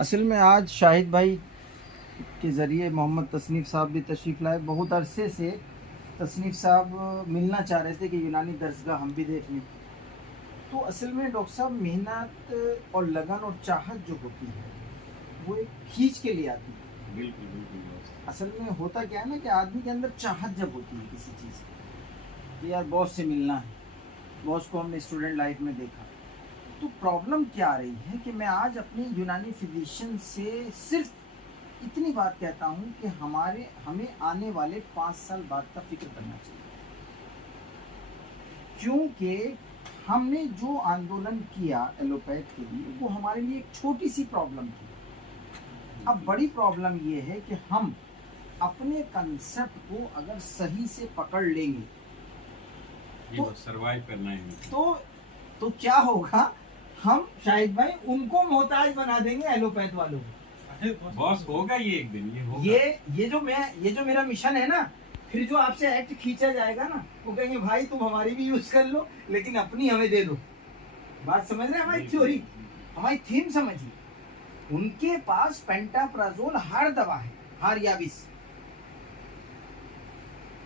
असल में आज शाहिद भाई के ज़रिए मोहम्मद तसनीफ़ साहब भी तशरीफ़ लाए। बहुत अरसे से तसनीफ़ साहब मिलना चाह रहे थे कि यूनानी दरसगाह हम भी देख लें। तो असल में डॉक्टर साहब मेहनत और लगन और चाहत जो होती है वो एक खींच के लिए आती है। बिल्कुल बिल्कुल। असल में होता क्या है ना कि आदमी के अंदर चाहत जब होती है किसी चीज़ की कि यार बॉस से मिलना है, बॉस को हमने स्टूडेंट लाइफ में देखा। तो प्रॉब्लम क्या आ रही है कि मैं आज अपनी यूनानी फिजिशियन से सिर्फ इतनी बात कहता हूँ कि हमें आने वाले 5 साल बाद का फिक्र करना चाहिए, क्योंकि हमने जो आंदोलन किया एलोपैथ के लिए वो हमारे लिए एक छोटी सी प्रॉब्लम थी। अब बड़ी प्रॉब्लम ये है कि हम अपने कंसेप्ट को अगर सही से पकड़ लेंगे तो सरवाइव करना है तो क्या होगा, हम शाहिद भाई उनको मोहताज बना देंगे एलोपैथ वालों को। बॉस होगा ये एक दिन, ये होगा। ये जो मेरा मिशन है ना, फिर जो आपसे एक्ट खींचा जाएगा ना वो कहेंगे भाई तुम हमारी भी यूज कर लो लेकिन अपनी हमें दे दो। बात समझ रहे हैं? हमारी थ्योरी, हमारी थीम समझिए। उनके पास पेंटाप्राजोल हर दवा है, हर याबिस,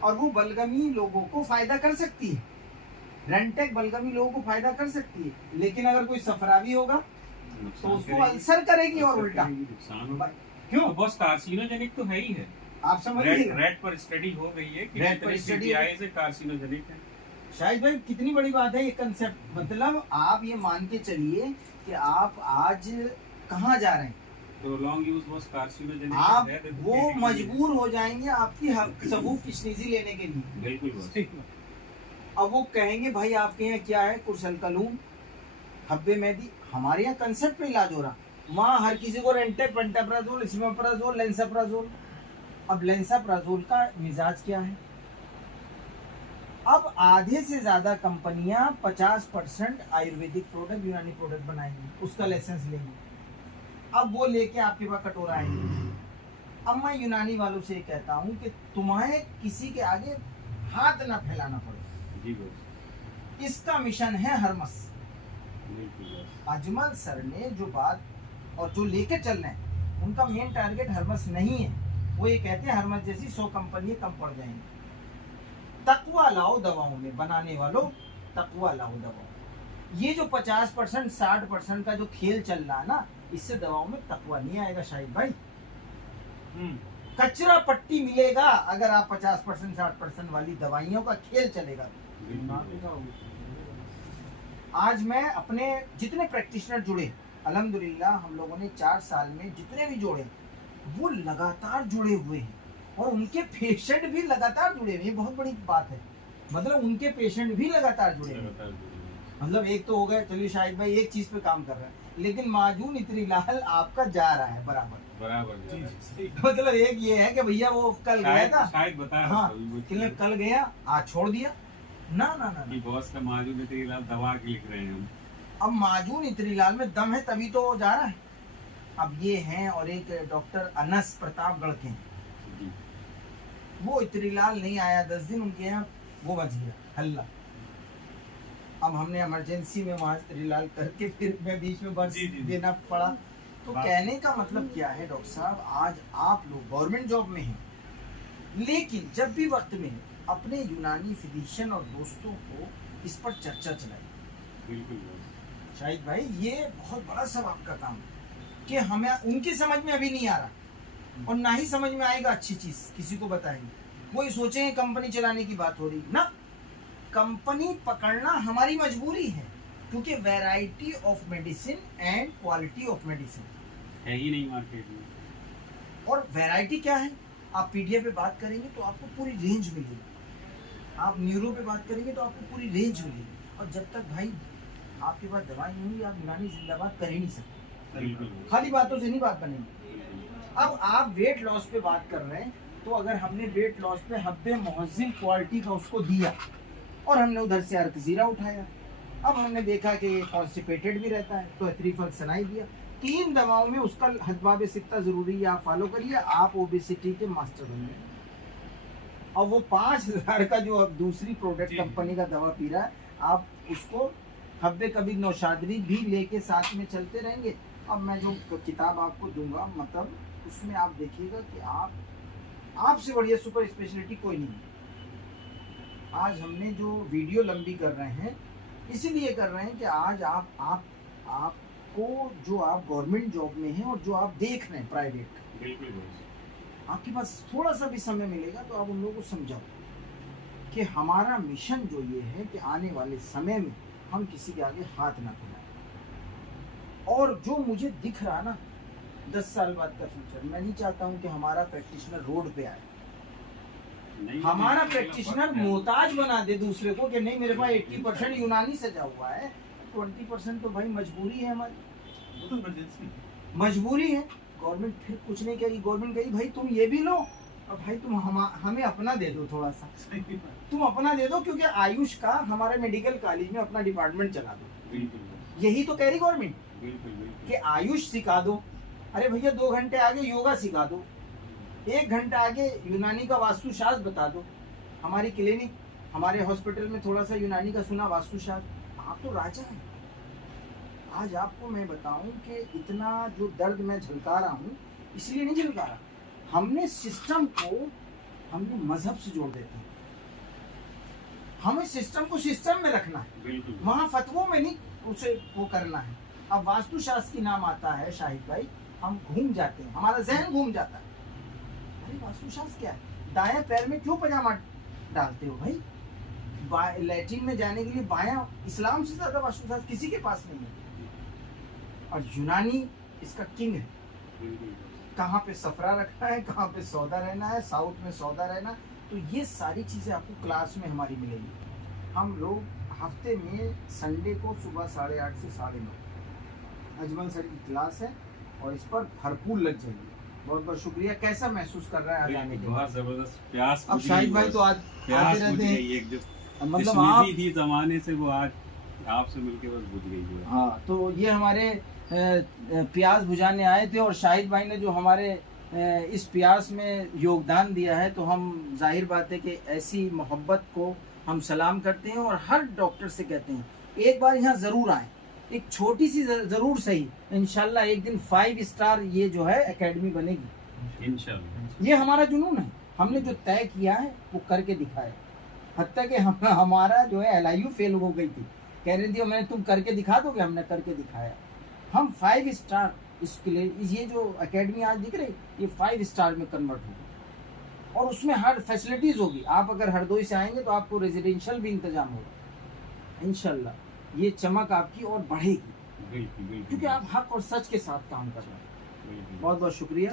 और वो बलगमी लोगों को फायदा कर सकती है। रेंटेक बलगमी लोगों को फायदा कर सकती है, लेकिन अगर कोई सफरावी होगा तो उसको अल्सर करेगी और उल्टा क्यों? तो बॉस कार्सिनोजेनिक तो है ही है। आप समझिए, रेड पर स्टडी हो गई है कि रेड पर स्टडी से कार्सिनोजेनिक है। शाहिद भाई कितनी बड़ी बात है ये कंसेप्ट। मतलब आप ये मान के चलिए कि आप आज कहाँ जा रहे हैं, तो लॉन्ग यूज बॉस कार्सिनोजेनिक आप है, वो मजबूर हो जाएंगे आपकी सबूत किशनीजी लेने के लिए। बिल्कुल बॉस। अब वो कहेंगे भाई आपके यहाँ क्या है, कुरसलकलूम, हब्बे मेहंदी। हमारे यहाँ कंसेप्ट पे इलाज हो रहा, वहाँ हर किसी को रेंटेक, पेंटाप्राजोल, इसमेप्राजोल, लेंसाप्राजोल। अब लेंसाप्राजोल का मिजाज क्या है, अब आधे से ज्यादा कंपनियां 50% आयुर्वेदिक प्रोडक्ट, यूनानी प्रोडक्ट बनाएंगी, उसका लाइसेंस लेंगी। अब वो लेके आपके पास कटोरा आएंगे। अब मैं यूनानी वालों से कहता हूँ कि तुम्हें किसी के आगे हाथ ना फैलाना पड़े। जी बॉस। इसका मिशन है हरमस। बिल्कुल बॉस। अजमल सर ने जो बात और जो लेके चल रहे हैं, उनका मेन टारगेट हरमस नहीं है। वो ये कहते हैं हरमस जैसी 100 कंपनियां कम पड़ जाएंगी। तकवा लाओ दवाओं में, बनाने वालों तकवा लाओ दवाओं। ये जो 50% 60% का जो खेल चल रहा है ना, इससे दवाओं में तकवा नहीं आएगा शाहिद भाई। कचरा पट्टी मिलेगा अगर आप 50% 60% वाली दवाइयों का खेल चलेगा। आज मैं अपने जितने प्रैक्टिशनर जुड़े, अल्हम्दुलिल्लाह हम लोगों ने 4 साल में जितने भी जोड़े वो लगातार जुड़े हुए हैं, और उनके पेशेंट भी लगातार जुड़े हुए हैं। बहुत बड़ी बात है, मतलब उनके पेशेंट भी लगातार जुड़े हुए। मतलब एक तो हो गया, चलिए शाहिद भाई एक चीज पे काम कर रहा है, लेकिन माजून इत्रीलाल आपका जा रहा है बराबर। मतलब एक ये है कि भैया वो कल गया था, शायद बता हाँ कल गया आज छोड़ दिया ना ना ना, ना। बॉस का माजून इत्रीलाल दवा के लिख रहे हैं हम। अब माजून इत्रीलाल में दम है तभी तो जा रहा है। अब ये हैं और एक डॉक्टर अनस प्रतापगढ़ के हैं, वो इत्रीलाल नहीं आया 10 दिन उनके यहाँ, वो बच गया हल्ला। अब हमने इमरजेंसी में वहां इत्रीलाल करके फिर मैं बीच में बस देना पड़ा। तो कहने का मतलब क्या है डॉक्टर साहब, आज आप लोग गवर्नमेंट जॉब में हैं, लेकिन जब भी वक्त में अपने यूनानी फिजिशियन और दोस्तों को इस पर चर्चा चलाए। बिल्कुल शाहिद भाई ये बहुत बड़ा सब आपका काम है कि हमें उनकी समझ में अभी नहीं आ रहा, और ना ही समझ में आएगा अच्छी चीज किसी को बताएंगे। वो ये सोचेंगे कंपनी चलाने की बात हो रही ना, कंपनी पकड़ना हमारी मजबूरी है, क्योंकि variety of medicine and quality of medicine है ही नहीं मार्केट में। और वैरायटी क्या है, आप पीडीए पे बात करेंगे तो आपको पूरी रेंज मिलेगी, आप न्यूरो पे बात करेंगे तो आपको पूरी रेंज मिलेगी। और जब तक भाई आपके पास दवाई नहीं होगी, आप यूनानी जिंदाबाद कर ही नहीं सकते। खाली बातों से नहीं बात बनेगी। अब आप वेट लॉस पे बात कर रहे हैं, तो अगर हमने वेट लॉस पे हब्बे मुहज्जिम क्वालिटी का उसको दिया और हमने उधर से अर्कजीरा उठाया, अब हमने देखा कि ये कॉन्स्टिपेटेड भी रहता है तो एथरीफलसनाई दिया। 3 दवाओं में उसका हदबाब सिक्ता जरूरी है, आप फॉलो करिए, आप ओबेसिटी के मास्टर बनिए। और वो 5000 का जो अब दूसरी प्रोडक्ट कंपनी का दवा पी रहा है, आप उसको हब्बे कभी नौशादरी भी लेके साथ में चलते रहेंगे अब मैं जो किताब आपको दूंगा मतलब उसमें आप देखिएगा कि आपसे बढ़िया सुपर स्पेशलिटी कोई नहीं है। आज हमने जो वीडियो लंबी कर रहे हैं इसीलिए कर रहे हैं कि आज आपको जो आप गवर्नमेंट जॉब में हैं और जो आप देख रहे हैं प्राइवेट, बिल्कुल बॉस। आपके पास थोड़ा सा भी समय मिलेगा तो आप उन लोगों को समझाओ कि हमारा मिशन जो ये है कि आने वाले समय में हम किसी के आगे हाथ ना फैलाएं। और जो मुझे दिख रहा ना 10 साल बाद का फ्यूचर, मैं नहीं चाहता हूं कि हमारा प्रैक्टिशनर रोड पे आए, नहीं, हमारा नहीं, प्रैक्टिशनर नहीं, मोहताज बना दे दूसरे को कि नहीं मेरे पास 80% यूनानी सजा हुआ है, 20% तो भाई मजबूरी है हमारी, वो तो इमरजेंसी मजबूरी है। गवर्नमेंट फिर कुछ नहीं कहेगी, गवर्नमेंट कहेगी भाई तुम ये भी लो और भाई तुम हमें अपना दे दो, थोड़ा सा तुम अपना दे दो, क्योंकि आयुष का हमारे मेडिकल कॉलेज में अपना डिपार्टमेंट चला दो। बिल्कुल बॉस, यही तो कह रही गवर्नमेंट बिल्कुल बिल्कुल। कि आयुष सिखा दो। अरे भैया 2 घंटे आगे योगा सिखा दो, 1 घंटा आगे यूनानी का वास्तुशास्त्र बता दो। हमारी क्लिनिक, हमारे हॉस्पिटल में थोड़ा सा यूनानी का सुना वास्तुशास्त्र, आप तो राजा हैं। आज आपको मैं बताऊं कि इतना जो दर्द मैं झलका रहा हूं इसलिए नहीं झलका रहा, हमने सिस्टम को हमने मजहब से जोड़ देते हैं। हमें सिस्टम को सिस्टम में रखना है, बिल्कुल वहां फतवों में नहीं उसे वो करना है। अब वास्तुशास्त्र की नाम आता है शाहिद भाई, हम घूम जाते हैं, हमारा जहन घूम जाता है। अरे वास्तुशास्त्र क्या है? दाएं पैर में क्यों पजामा डालते हो भाई? लैट्रिन में जाने के लिए बायां, इस्लाम से ज्यादा वास्तुशास्त्र किसी के पास नहीं है। और यूनानी इसका किंग है, बिल्कुल बॉस। कहाँ पे सफरा रखना है, कहाँ पे सौदा रहना है, साउथ में सौदा रहना, तो ये सारी चीजें आपको क्लास में हमारी मिलेंगी। हम लोग हफ्ते में संडे को सुबह 8:30 से 9:30 अजमल सर की क्लास है और इस पर भरपूर लग जाइए। बहुत बहुत शुक्रिया। कैसा महसूस कर रहा है आज आने के बाद? बहुत जबरदस्त प्यास अब बुझ शाहिद गई भाई बॉस। तो आज प्यास आते बुझ रहते हैं, गई एक जो मतलब स्मृति आप, थी जमाने से, वो आज आपसे मिलके बस बुझ गई जो है। हाँ तो ये हमारे प्यास बुझाने आए थे और शाहिद भाई ने जो हमारे इस प्यास में योगदान दिया है, तो हम जाहिर बात है कि ऐसी मोहब्बत को हम सलाम करते हैं और हर डॉक्टर से कहते हैं एक बार यहाँ ज़रूर आएँ, एक छोटी सी ज़रूर सही, इंशाल्लाह एक दिन 5 स्टार ये जो है एकेडमी बनेगी इंशाल्लाह। ये हमारा जुनून है, हमने जो तय किया है वो करके दिखाया। हत्ता कि हमारा जो है LIU फेल हो गई थी, कह रही थी मैंने तुम करके दिखा दोगे, हमने करके दिखाया। हम 5 स्टार इसके लिए, ये जो एकेडमी आज दिख रही ये 5 स्टार में कन्वर्ट होगी और उसमें हर फैसिलिटीज़ होगी। आप अगर हरदोई से आएंगे तो आपको रेजिडेंशियल भी इंतजाम होगा इंशाल्लाह। ये चमक आपकी और बढ़ेगी बिल्कुल बिल्कुल क्योंकि आप हक और सच के साथ काम कर रहे हैं। बिल्कुल। बहुत बहुत शुक्रिया।